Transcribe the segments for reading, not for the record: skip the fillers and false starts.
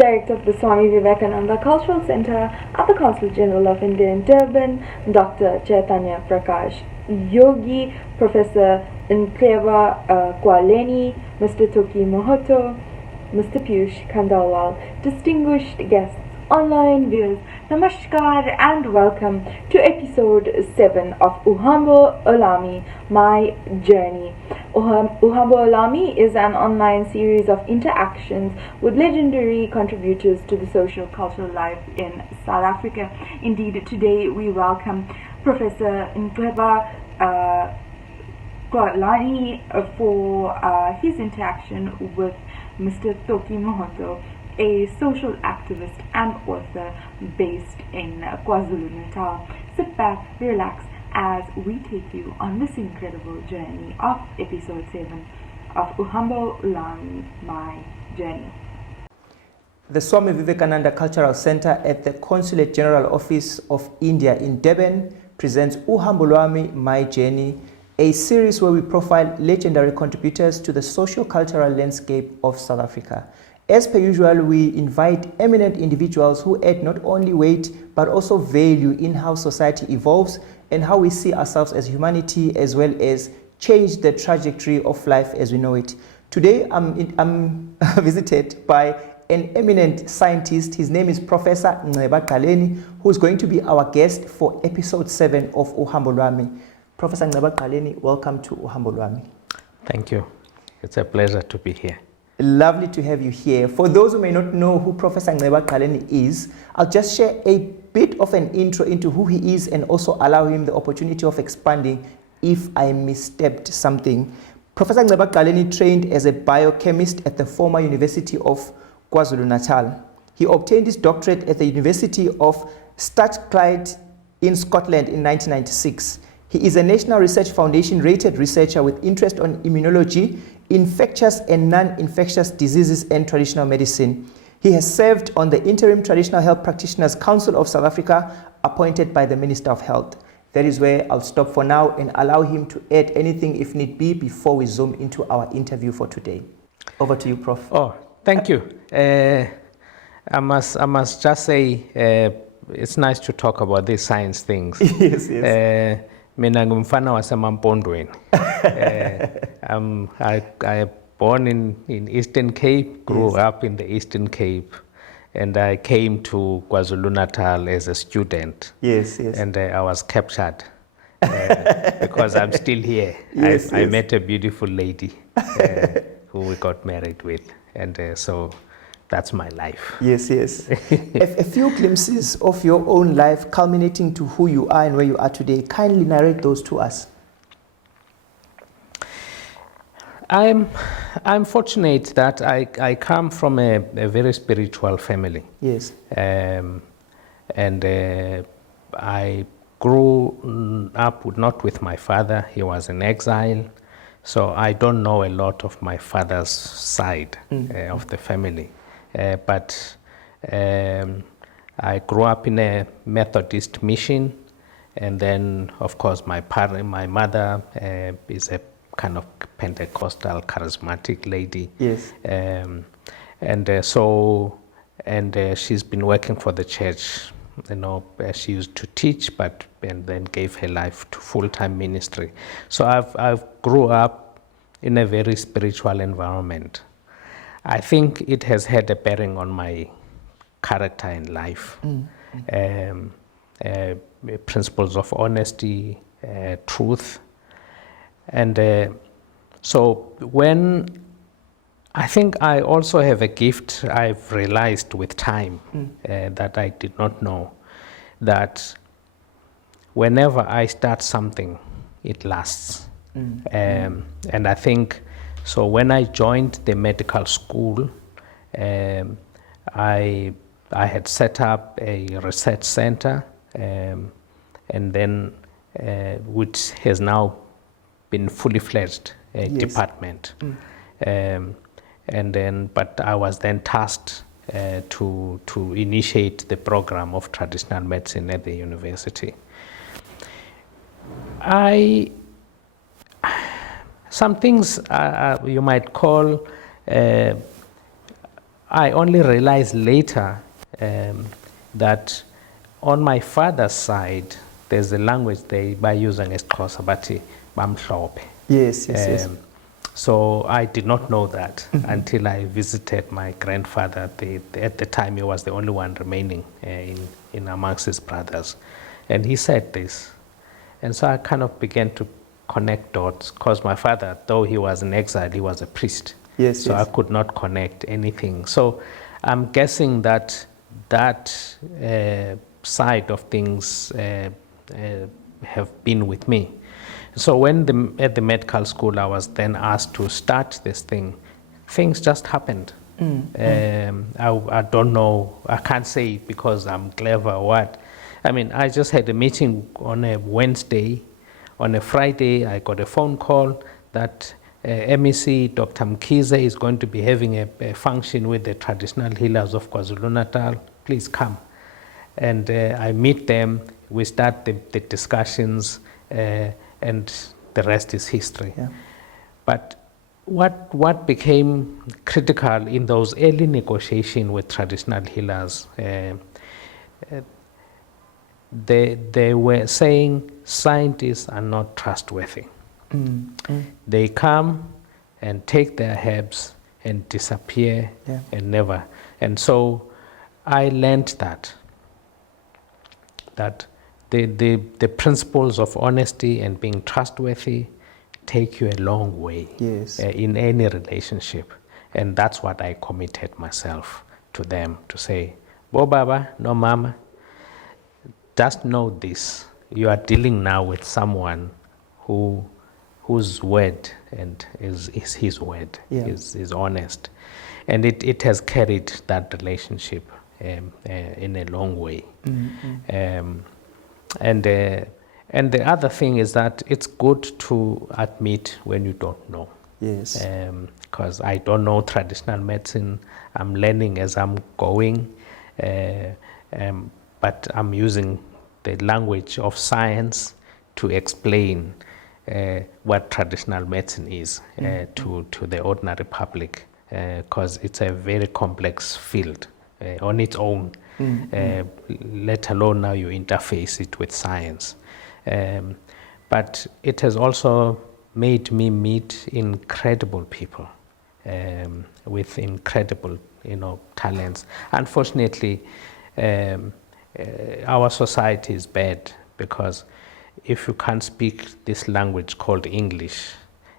Director of the Swami Vivekananda Cultural Center at the Consul General of India in Durban, Dr. Chaitanya Prakash Yogi, Professor Nceba Gqaleni, Mr. Toki Mohoto, Mr. Piyush Khandalwal, distinguished guests, online viewers, namaskar and welcome to episode 7 of Uhambo Lwami My Journey. Uhambo Lwami is an online series of interactions with legendary contributors to the social cultural life in South Africa. Indeed, today we welcome Professor Nceba Gqaleni for his interaction with Mr. Toki Mohoto, a social activist and author based in KwaZulu-Natal. Sit back, relax, as we take you on this incredible journey of episode 7 of Uhambo Lwami My Journey. The Swami Vivekananda Cultural Center at the Consulate General Office of India in Durban presents Uhambo Lwami My Journey, a series where we profile legendary contributors to the socio-cultural landscape of South Africa. As per usual, we invite eminent individuals who add not only weight but also value in how society evolves and how we see ourselves as humanity, as well as change the trajectory of life as we know it. Today, I'm visited by an eminent scientist. His name is Professor Nceba Gqaleni, who is going to be our guest for episode 7 of Uhambo Lwami. Professor Nceba Gqaleni, welcome to Uhambo Lwami. Thank you. It's a pleasure to be here. Lovely to have you here. For those who may not know who Professor Nceba Gqaleni is, I'll just share a bit of an intro into who he is and also allow him the opportunity of expanding if I misstepped something. Professor Nceba Gqaleni trained as a biochemist at the former University of KwaZulu-Natal. He obtained his doctorate at the University of Strathclyde in Scotland in 1996. He is a National Research Foundation rated researcher with interest on immunology, infectious and non-infectious diseases and traditional medicine. He has served on the Interim Traditional Health Practitioners Council of South Africa, appointed by the Minister of Health. That is where I'll stop for now and allow him to add anything if need be before we zoom into our interview for today. Over to you, Prof. Oh, thank you. I must just say it's nice to talk about these science things. Yes, yes. Mina ngumfana wasemampondweni. I born in Eastern Cape, grew up in the Eastern Cape, and I came to KwaZulu-Natal as a student. Yes, yes. And I was captured because I'm still here. Yes, I met a beautiful lady who we got married with, and so that's my life. Yes, yes. A few glimpses of your own life culminating to who you are and where you are today. Kindly narrate those to us. I'm fortunate that I come from a very spiritual family. Yes. And I grew up not with my father. He was in exile. So I don't know a lot of my father's side of the family. But I grew up in a Methodist mission, and then, of course, my mother is a kind of Pentecostal, charismatic lady. Yes. And she's been working for the church. You know, she used to teach, and then gave her life to full-time ministry. So I've grew up in a very spiritual environment. I think it has had a bearing on my character in life. Principles of honesty, truth. And so when I think I also have a gift I've realized with time that I did not know, that whenever I start something, it lasts. And I think, so when I joined the medical school, I had set up a research center, and then which has now been fully fledged department. But I was then tasked to initiate the program of traditional medicine at the university. Some things you might call I only realized later that on my father's side, there's a language they by using isiXhosa bathi bamhlophe. Yes, yes, yes. So I did not know that until I visited my grandfather. At the time, he was the only one remaining in amongst his brothers. And he said this. And so I kind of began to connect dots, because my father, though he was in exile, he was a priest. Yes, so yes. I could not connect anything. So I'm guessing that side of things have been with me. So when at the medical school I was then asked to start this thing, things just happened. I don't know, I can't say because I'm clever or what. I mean, I just had a meeting on a Wednesday. On a Friday, I got a phone call that MEC Dr. Mkhize is going to be having a function with the traditional healers of KwaZulu-Natal. Please come. And I meet them, we start the discussions, and the rest is history. Yeah. But what became critical in those early negotiations with traditional healers, they were saying scientists are not trustworthy. They come and take their herbs and disappear and never. And so I learned that the principles of honesty and being trustworthy take you a long way in any relationship. And that's what I committed myself to them, to say, Bo Baba, no Mama, just know this. You are dealing now with someone whose word and is his word, is honest. And it has carried that relationship in a long way. And the other thing is that it's good to admit when you don't know. Yes. Because I don't know traditional medicine. I'm learning as I'm going, but I'm using the language of science to explain what traditional medicine is to the ordinary public, because it's a very complex field on its own, let alone now you interface it with science. But it has also made me meet incredible people with incredible, talents. Unfortunately, our society is bad, because if you can't speak this language called English,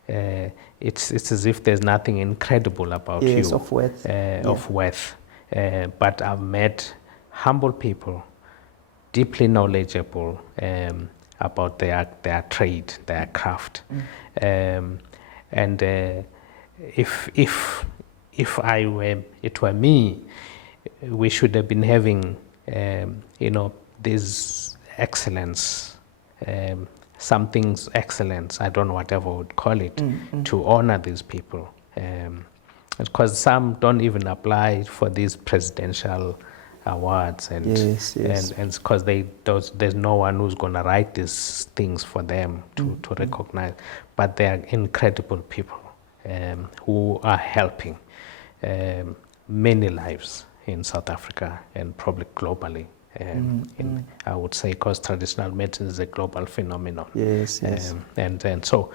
it's as if there's nothing incredible about you. Of worth. Of worth. But I've met humble people, deeply knowledgeable about their trade, their craft. And if it were me, we should have been having this excellence, something's excellence, I don't know, whatever we would call it, to honor these people. Because some don't even apply for these presidential awards, and because there's no one who's going to write these things for them to recognize. But they are incredible people who are helping many lives in South Africa and probably globally. I would say, because traditional medicine is a global phenomenon. And so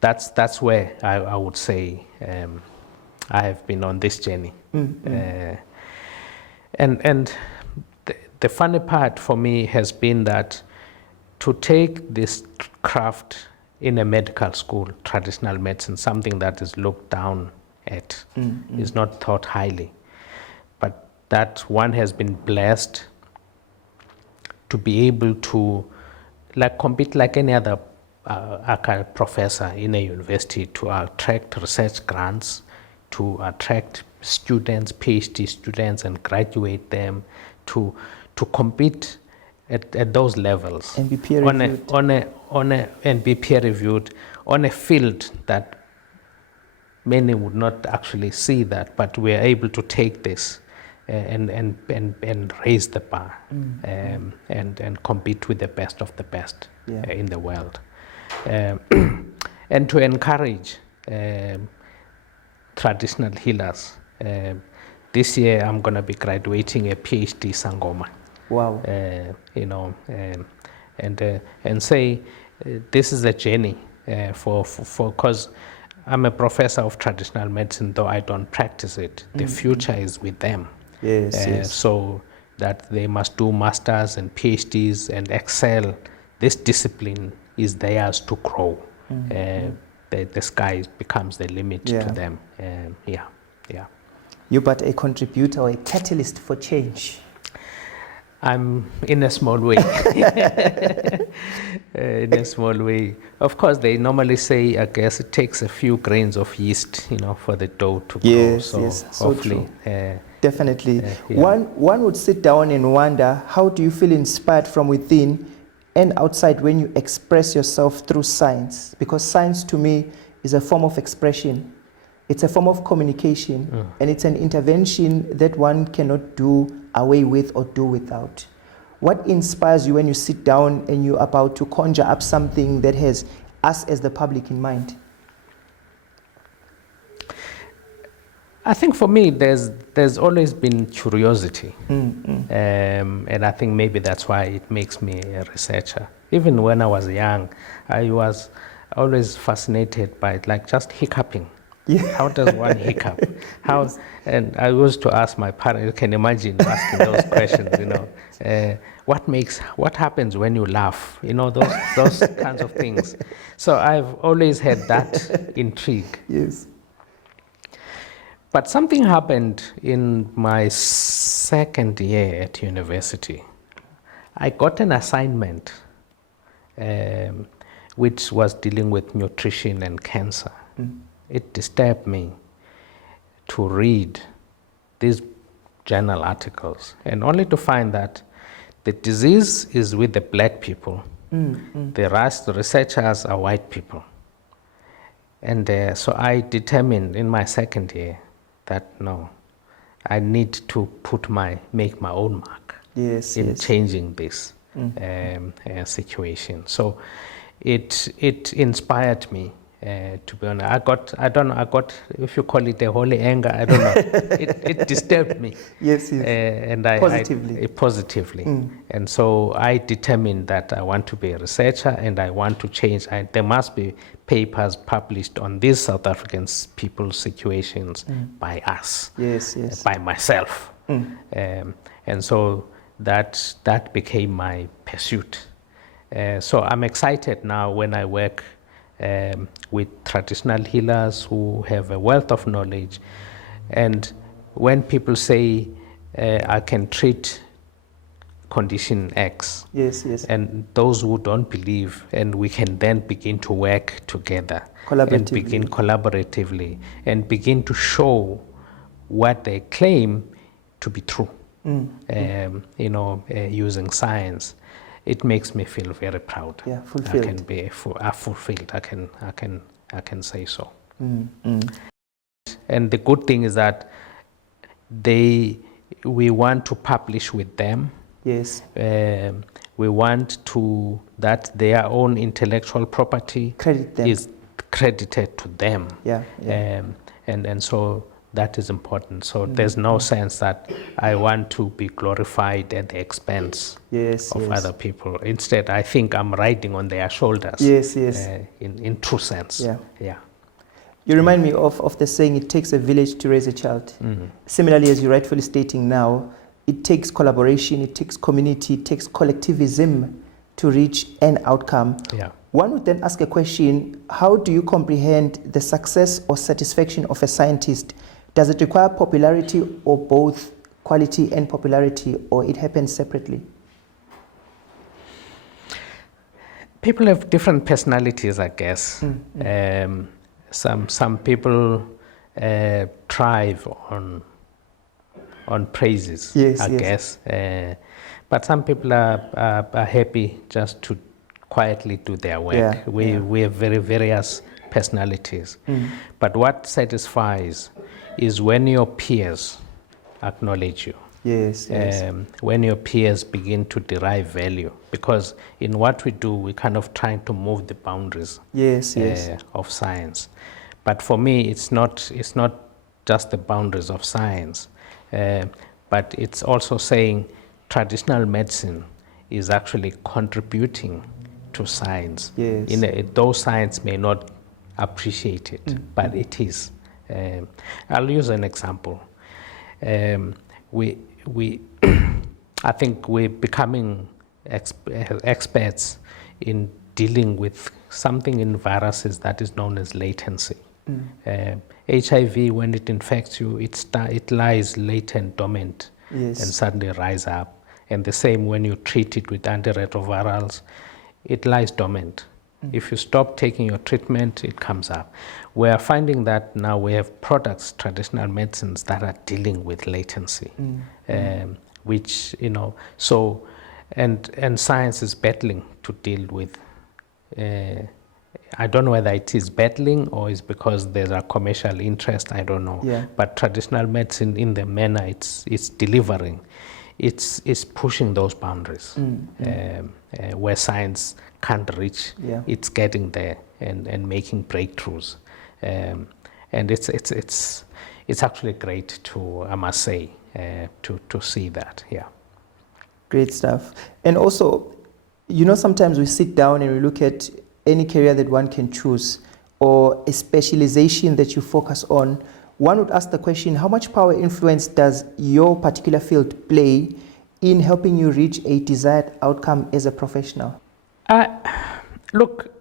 that's where I would say I have been on this journey. And the funny part for me has been that to take this craft in a medical school, traditional medicine, something that is looked down at, is not thought highly. But that one has been blessed to be able to compete like any other professor in a university, to attract research grants, to attract students, PhD students, and graduate them, to compete at those levels, and be peer reviewed and be peer reviewed on a field that many would not actually see that, but we are able to take this and raise the bar and compete with the best of the best in the world, and to encourage traditional healers. this year I'm going to be graduating a PhD Sangoma. Wow. You know, and say this is a journey for because I'm a professor of traditional medicine, though I don't practice it. The future is with them. Yes, yes. So that they must do masters and PhDs and excel. This discipline is theirs to grow. The sky becomes the limit to them. Yeah. You but a contributor or a catalyst for change. I'm in a small way. In a small way. Of course, they normally say, I guess, it takes a few grains of yeast, you know, for the dough to grow. Yes, So yes, so hopefully, true. Definitely. yeah. One would sit down and wonder, how do you feel inspired from within and outside when you express yourself through science? Because science to me is a form of expression. It's a form of communication, and it's an intervention that one cannot do away with or do without. What inspires you when you sit down and you're about to conjure up something that has us as the public in mind? I think for me, there's always been curiosity, and I think maybe that's why it makes me a researcher. Even when I was young, I was always fascinated by like just hiccuping. Yeah. How does one hiccup? How? And I used to ask my parents. You can imagine asking those questions. You know, what happens when you laugh? You know, those kinds of things. So I've always had that intrigue. Yes. But something happened in my second year at university. I got an assignment which was dealing with nutrition and cancer. It disturbed me to read these journal articles and only to find that the disease is with the black people. The rest, the researchers are white people. And so I determined in my second year that no, I need to make my own mark in changing this situation. So it inspired me. To be honest, I got, if you call it a holy anger, I don't know. It disturbed me. Yes. And Positively. Positively. And so I determined that I want to be a researcher and I want to change. There must be papers published on these South African people's situations by us, by myself. And so that became my pursuit. So I'm excited now when I work with traditional healers who have a wealth of knowledge. And when people say, I can treat condition X, and those who don't believe, and we can then begin to work together and begin collaboratively and begin to show what they claim to be true, you know, using science. It makes me feel very proud. Yeah, fulfilled. I can be fulfilled. I can say so. And the good thing is that we want to publish with them. Yes. We want that their own intellectual property is credited to them. And so that is important. So there's no sense that I want to be glorified at the expense of other people. Instead, I think I'm riding on their shoulders. In true sense. Yeah. You remind me of the saying, it takes a village to raise a child. Similarly, as you're rightfully stating now, it takes collaboration, it takes community, it takes collectivism to reach an outcome. One would then ask a question, how do you comprehend the success or satisfaction of a scientist? Does it require popularity or both quality and popularity, or it happens separately? People have different personalities, I guess. Some people thrive on praises, I guess. But some people are happy just to quietly do their work. We have very various personalities. But what satisfies is when your peers acknowledge you. When your peers begin to derive value, because in what we do, we're kind of trying to move the boundaries of science. But for me, it's not just the boundaries of science. but it's also saying traditional medicine is actually contributing to science. Yes. Though science may not appreciate it, but it is. I'll use an example. We I think we're becoming experts in dealing with something in viruses that is known as latency. HIV, when it infects you, it lies latent, dormant, Yes. and suddenly rise up. And the same when you treat it with antiretrovirals, it lies dormant. If you stop taking your treatment, it comes up. We are finding that now we have products, traditional medicines, that are dealing with latency, which, so, and science is battling to deal with. I don't know whether it is battling or is because there's a commercial interest, I don't know. Yeah. But traditional medicine, in the manner it's delivering, it's pushing those boundaries where science can't reach. Yeah. It's getting there and making breakthroughs, and it's actually great to, I must say, to see that. Yeah. Great stuff. And also, sometimes we sit down and we look at any career that one can choose or a specialization that you focus on. One would ask the question, how much power influence does your particular field play in helping you reach a desired outcome as a professional? Look,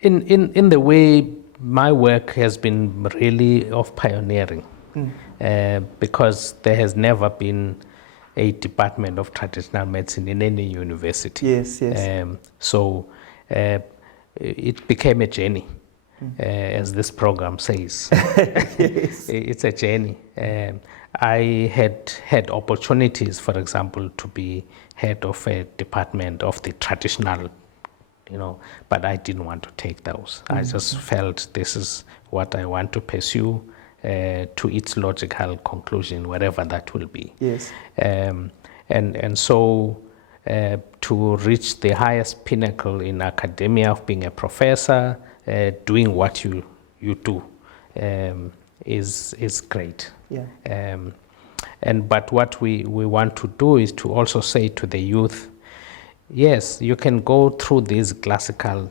in the way my work has been really of pioneering, because there has never been a department of traditional medicine in any university. Yes, yes. So it became a journey, as this program says. Yes. It's a journey. I had opportunities, for example, to be head of a department of the traditional, but I didn't want to take those. I just felt this is what I want to pursue to its logical conclusion, wherever that will be. Yes. And so to reach the highest pinnacle in academia of being a professor, doing what you do, is great. Yeah. But what we want to do is to also say to the youth, yes, you can go through these classical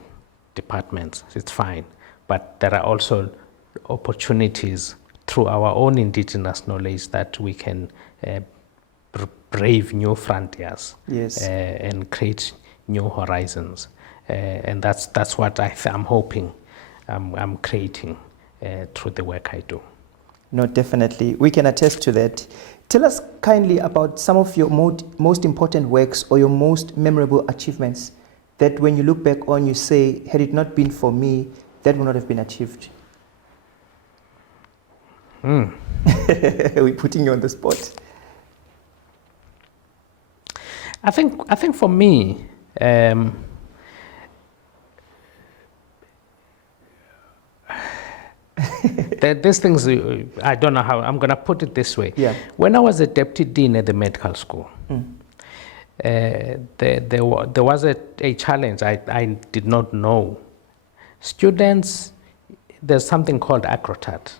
departments, it's fine, but there are also opportunities through our own indigenous knowledge that we can brave new frontiers. Yes. And create new horizons. And that's what I'm hoping I'm creating through the work I do. No, definitely. We can attest to that. Tell us kindly about some of your most important works or your most memorable achievements that when you look back on, you say, had it not been for me, that would not have been achieved. We're putting you on the spot. I think for me, these things, I don't know how, I'm going to put it this way. Yeah. When I was a deputy dean at the medical school, there was a challenge I did not know. Students, there's something called acrotat.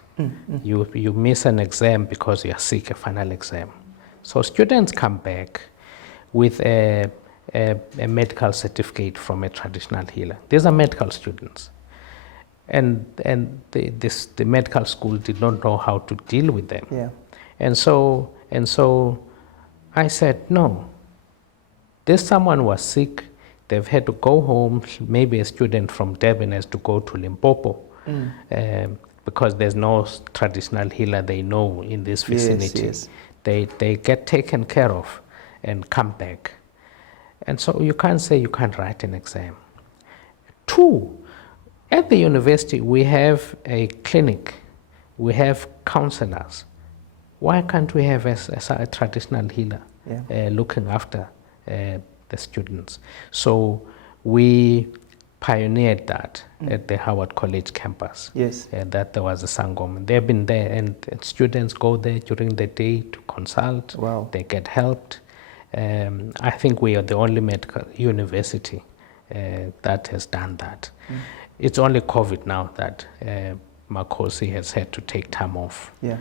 You miss an exam because you are sick, a final exam. So students come back with a medical certificate from a traditional healer. These are medical students. And the medical school did not know how to deal with them. Yeah. And so I said, no, this someone was sick, they've had to go home, maybe a student from Durban has to go to Limpopo, because there's no traditional healer they know in this vicinity. Yes. They get taken care of and come back. And so you can't say you can't write an exam. 2, at the university, we have a clinic, we have counselors. Why can't we have a traditional healer looking after the students? So we pioneered that at the Howard College campus. Yes. That there was a Sangom. They've been there, and students go there during the day to consult. Wow. They get helped. I think we are the only medical university that has done that. It's only COVID now that Makosi has had to take time off. Yeah.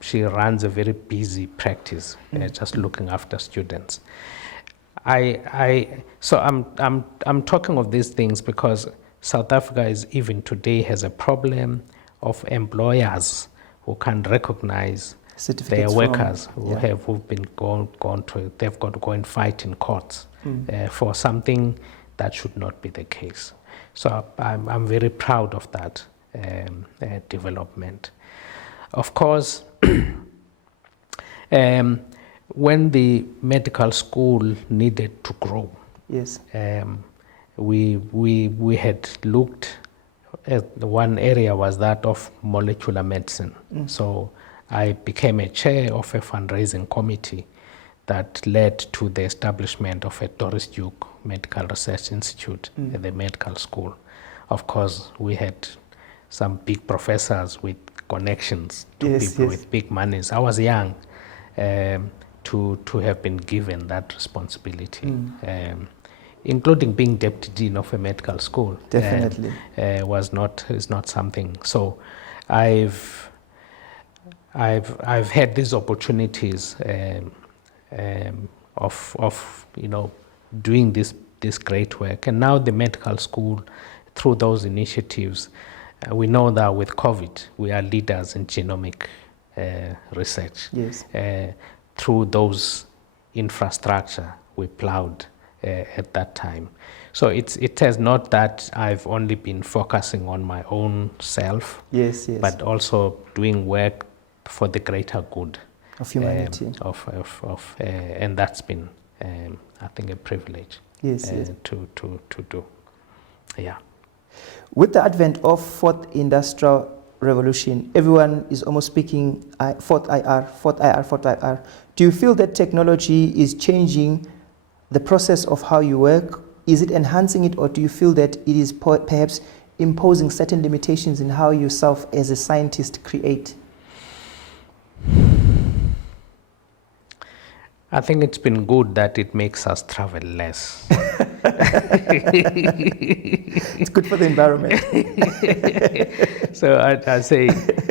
She runs a very busy practice, just looking after students. So I'm talking of these things because South Africa is even today has a problem of employers who can't recognize their workers who've been they've got to go and fight in courts for something that should not be the case. So I'm very proud of that development. Of course, when the medical school needed to grow, yes, we had looked at one area was that of molecular medicine. So I became a chair of a fundraising committee that led to the establishment of a Doris Duke Medical Research Institute at the medical school. Of course, we had some big professors with connections to people with big monies. I was young to have been given that responsibility, including being deputy dean of a medical school. Definitely, is not something. So I've had these opportunities of doing this great work, and now the medical school, through those initiatives, we know that with COVID we are leaders in genomic research. Yes. Through those infrastructure we plowed at that time. So it has not that I've only been focusing on my own self, yes, but also doing work for the greater good of humanity. And that's been, I think, a privilege. Yes, to do. Yeah. With the advent of fourth industrial revolution, everyone is almost speaking fourth IR. Do you feel that technology is changing the process of how you work? Is it enhancing it, or do you feel that it is perhaps imposing certain limitations in how yourself as a scientist create? I think it's been good that it makes us travel less. It's good for the environment. So I say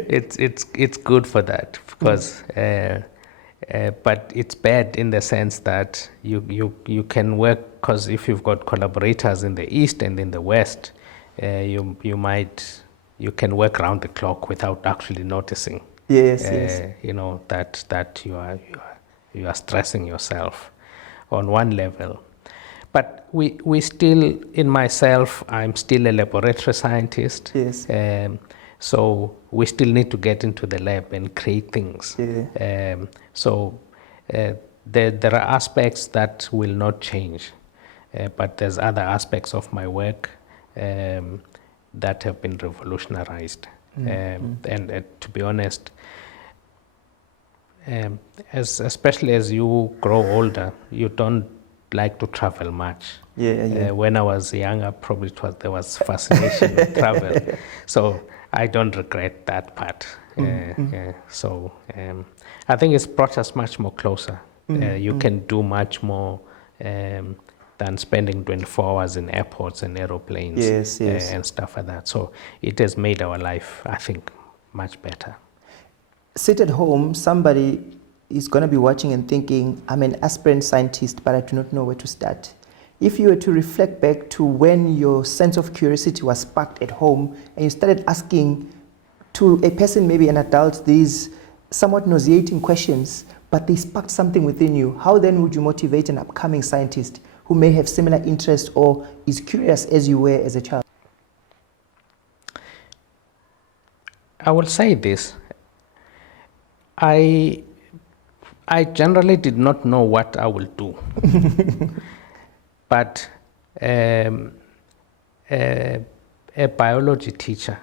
it's good for that, because but it's bad in the sense that you can work, because if you've got collaborators in the East and in the West, you can work around the clock without actually noticing. Yes. That you are stressing yourself on one level. But we still, in myself, I'm still a laboratory scientist. Yes. So we still need to get into the lab and create things. Yeah. So there are aspects that will not change, but there's other aspects of my work that have been revolutionized. And to be honest, especially as you grow older, you don't like to travel much. When I was younger, probably there was fascination with travel. So I don't regret that part. So I think it's brought us much more closer. You can do much more than spending 24 hours in airports and aeroplanes and stuff like that. So it has made our life, I think, much better. Sit at home, somebody is going to be watching and thinking, I'm an aspirant scientist, but I do not know where to start. If you were to reflect back to when your sense of curiosity was sparked at home and you started asking to a person, maybe an adult, these somewhat nauseating questions, but they sparked something within you, how then would you motivate an upcoming scientist who may have similar interests or is curious as you were as a child? I will say this. I generally did not know what I will do. But a biology teacher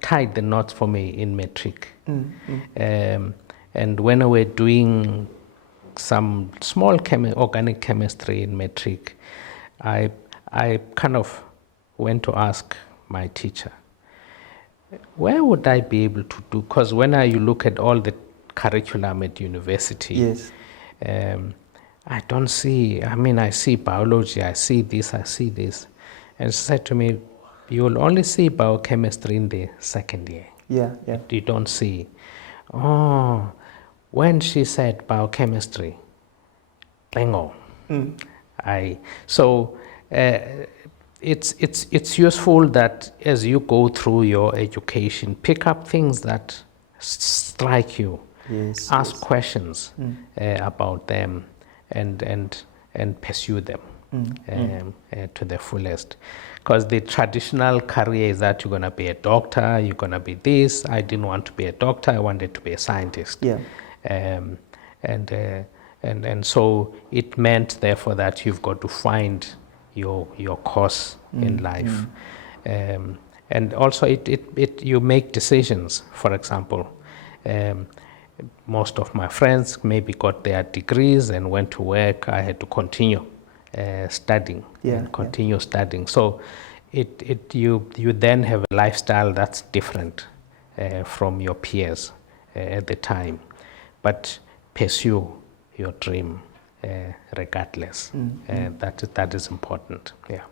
tied the knots for me in matric. And when I were doing some small organic chemistry in matric, I kind of went to ask my teacher, where would I be able to do? Because when you look at all the curriculum at university, I don't see, I see biology, I see this, And she said to me, you will only see biochemistry in the second year. Yeah, yeah. You don't see. Oh, when she said biochemistry, bingo. It's useful that as you go through your education, pick up things that strike you. Yes, ask yes. questions about them and pursue them to the fullest. Because the traditional career is that you're going to be a doctor, you're going to be this. I didn't want to be a doctor, I wanted to be a scientist. Yeah. And so it meant therefore that you've got to find your course in life. And also you make decisions. For example, most of my friends maybe got their degrees and went to work. I had to continue studying and continue studying. So you then have a lifestyle that's different from your peers at the time, but pursue your dream regardless. That is important. Yeah.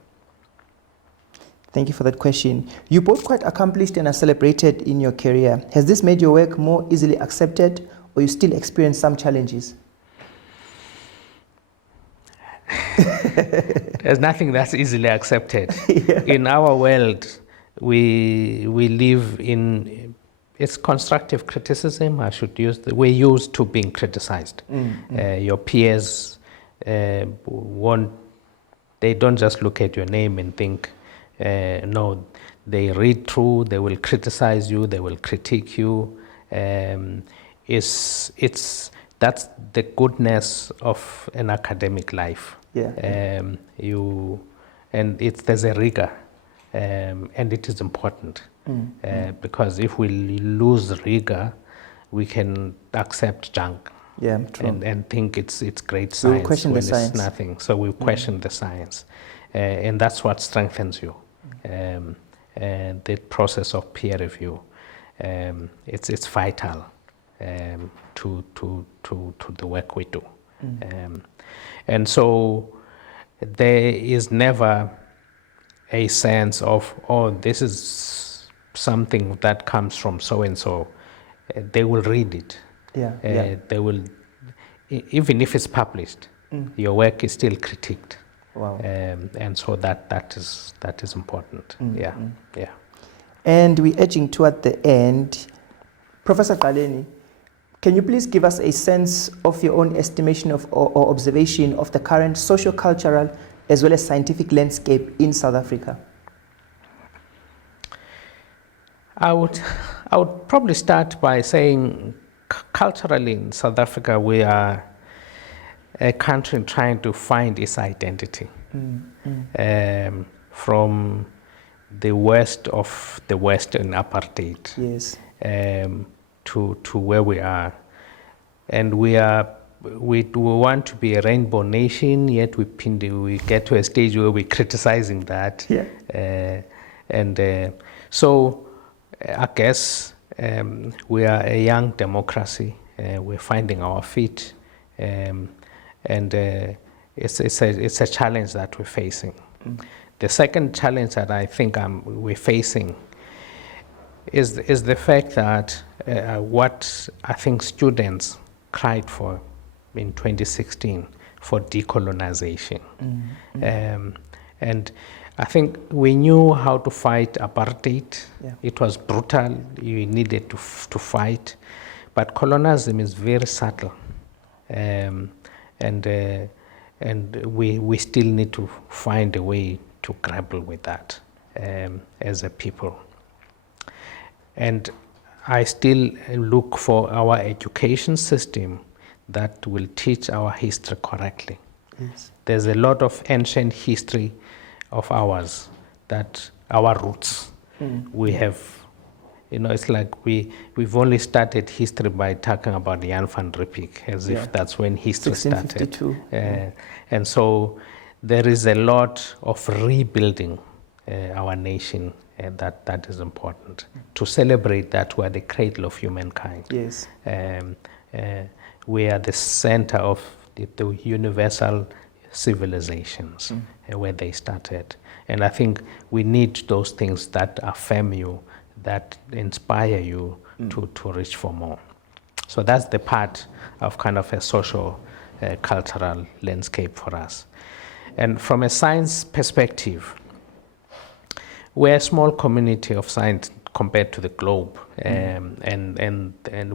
Thank you for that question. You both quite accomplished and are celebrated in your career. Has this made your work more easily accepted, or you still experience some challenges? There's nothing that's easily accepted. In our world, we live in, it's constructive criticism, I should use, we're used to being criticized. Your peers they don't just look at your name and think, no, they read through, they will criticize you, they will critique you. That's the goodness of an academic life. There's a rigor, and it is important because if we lose rigor, we can accept junk. And think it's great science. We'll question when the science. It's nothing. So we question the science, and that's what strengthens you. The process of peer review, it's vital to the work we do. And so there is never a sense of, oh, this is something that comes from so and so. They will read it. They will, even if it's published, your work is still critiqued. Wow. And so that is important. Yeah. And we're edging toward the end. Professor Gqaleni, can you please give us a sense of your own estimation of or observation of the current socio-cultural as well as scientific landscape in South Africa? I would probably start by saying culturally in South Africa we are a country trying to find its identity from the worst of the Western apartheid to where we are. And we want to be a rainbow nation, yet we get to a stage where we're criticizing that. So I guess we are a young democracy. We're finding our feet. And it's a challenge that we're facing. The second challenge that I think we're facing is the fact that what I think students cried for in 2016 for decolonization. And I think we knew how to fight apartheid. It was brutal. You needed to fight. But colonialism is very subtle. And we still need to find a way to grapple with that as a people. And I still look for our education system that will teach our history correctly. There's a lot of ancient history of ours, that our roots. We have, it's like we've only started history by talking about Jan van Riebeeck, as if that's when history started. And so there is a lot of rebuilding our nation, and that is important. To celebrate that we're the cradle of humankind. We are the center of the universal civilizations where they started. And I think we need those things that affirm you, that inspire you to reach for more. So that's the part of kind of a social, cultural landscape for us. And from a science perspective, we're a small community of science compared to the globe, and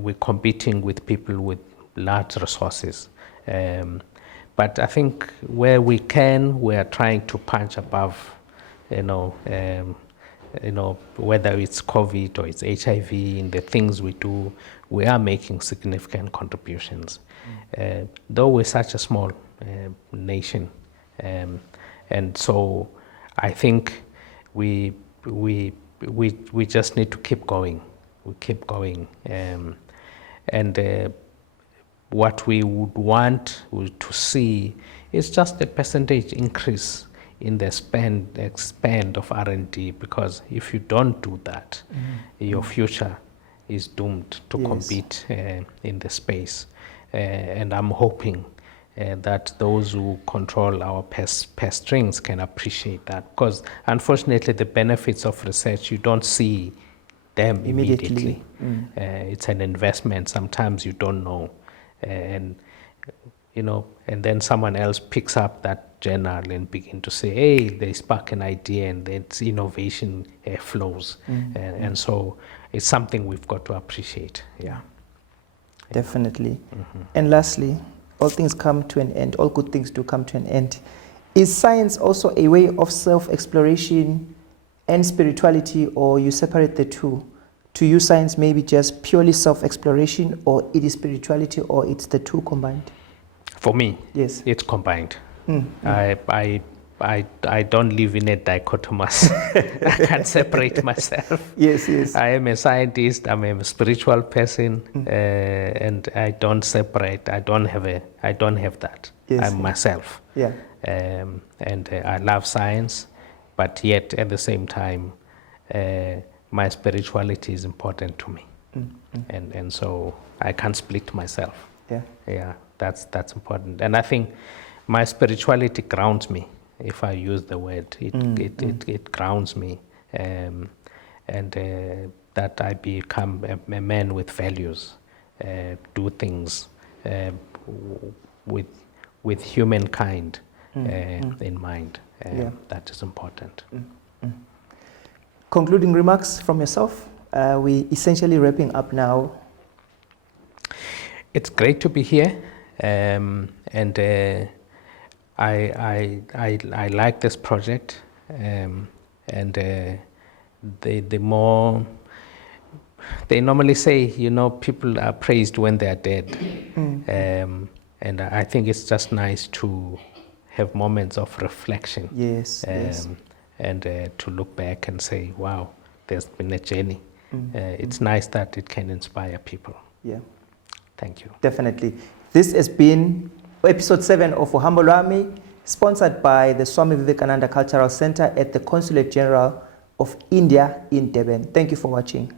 we're competing with people with large resources. But I think where we can, we are trying to punch above, whether it's COVID or it's HIV, in the things we do, we are making significant contributions. Though we're such a small nation, and so I think we just need to keep going. We keep going, and what we would want to see is just a percentage increase in the expand of R&D, because if you don't do that, your future is doomed to compete in the space. And I'm hoping that those who control our purse strings can appreciate that, because unfortunately the benefits of research, you don't see them immediately. It's an investment. Sometimes you don't know, and then someone else picks up that journal and begin to say, hey, they spark an idea, and then innovation flows. And so it's something we've got to appreciate. Definitely. And lastly, all things come to an end, all good things do come to an end. Is science also a way of self-exploration and spirituality, or you separate the two? To you, science may be just purely self-exploration, or it is spirituality, or it's the two combined? For me, yes, it's combined. I don't live in a dichotomous. I can't separate myself. Yes. I am a scientist. I'm a spiritual person, and I don't separate. I don't have that. I'm myself. And I love science, but yet at the same time, my spirituality is important to me, and so I can't split myself. That's important. And I think my spirituality grounds me. If I use the word, it grounds me, and that I become a man with values, do things with humankind in mind. That is important. Concluding remarks from yourself? We essentially wrapping up now. It's great to be here, and I like this project, and the more they normally say, people are praised when they are dead, and I think it's just nice to have moments of reflection. Yes. And to look back and say, wow, there's been a journey. It's nice that it can inspire people. Thank you. Definitely. This has been episode 7 of Uhambo Lwami, sponsored by the Swami Vivekananda Cultural Center at the Consulate General of India in Durban. Thank you for watching.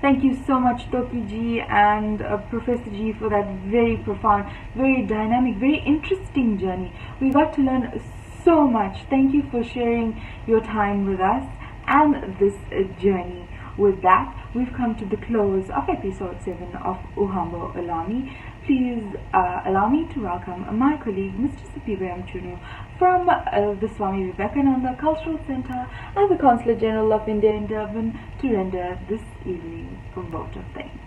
Thank you so much, Toki Ji and Professor Ji, for that very profound, very dynamic, very interesting journey. We got to learn so much. Thank you for sharing your time with us and this journey. With that, we've come to the close of episode 7 of Uhambo Lwami. Please allow me to welcome my colleague, Mr. Nceba Gqaleni, from the Swami Vivekananda Cultural Center and the Consulate General of India in Durban, to render this evening a vote of thanks.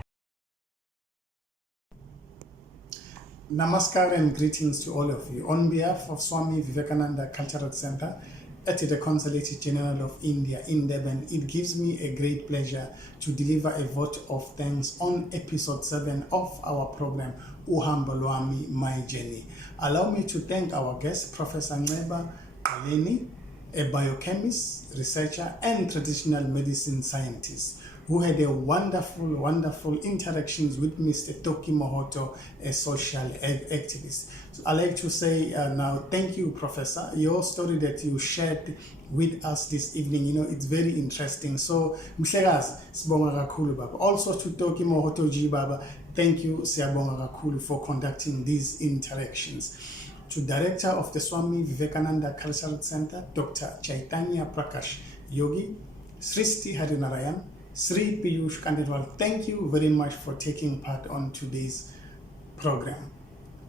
Namaskar and greetings to all of you. On behalf of Swami Vivekananda Cultural Center at the Consulate General of India in Durban, it gives me a great pleasure to deliver a vote of thanks on episode 7 of our program, Uhambo Lwami My Journey. Allow me to thank our guest, Professor Nceba Gqaleni, a biochemist, researcher, and traditional medicine scientist, who had a wonderful interactions with Mr. Toki Mohoto, a social activist. So I like to say now, thank you, Professor. Your story that you shared with us this evening, it's very interesting. So, Mhlekazi, sibonga kakhulu baba. Also to Toki Mohoto Ji baba, thank you, siyabonga kakhulu, for conducting these interactions. to Director of the Swami Vivekananda Cultural Center, Dr. Chaitanya Prakash Yogi, Sristi Hadinarayan, Sri Piyush Kandilwal. Thank you very much for taking part on today's program.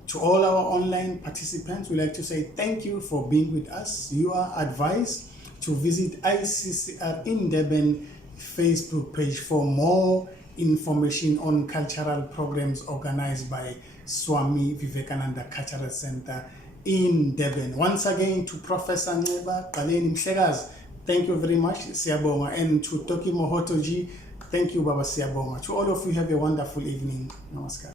To all our online participants, we'd like to say thank you for being with us. You are advised to visit ICCR in Durban Facebook page for more information on cultural programs organized by Swami Vivekananda Cultural Center in Durban. Once again, to Professor Nceba Gqaleni, thank you very much, Siyabonga. And to Toki Mohoto ji, thank you, Baba Siyabonga. To all of you, have a wonderful evening. Namaskar.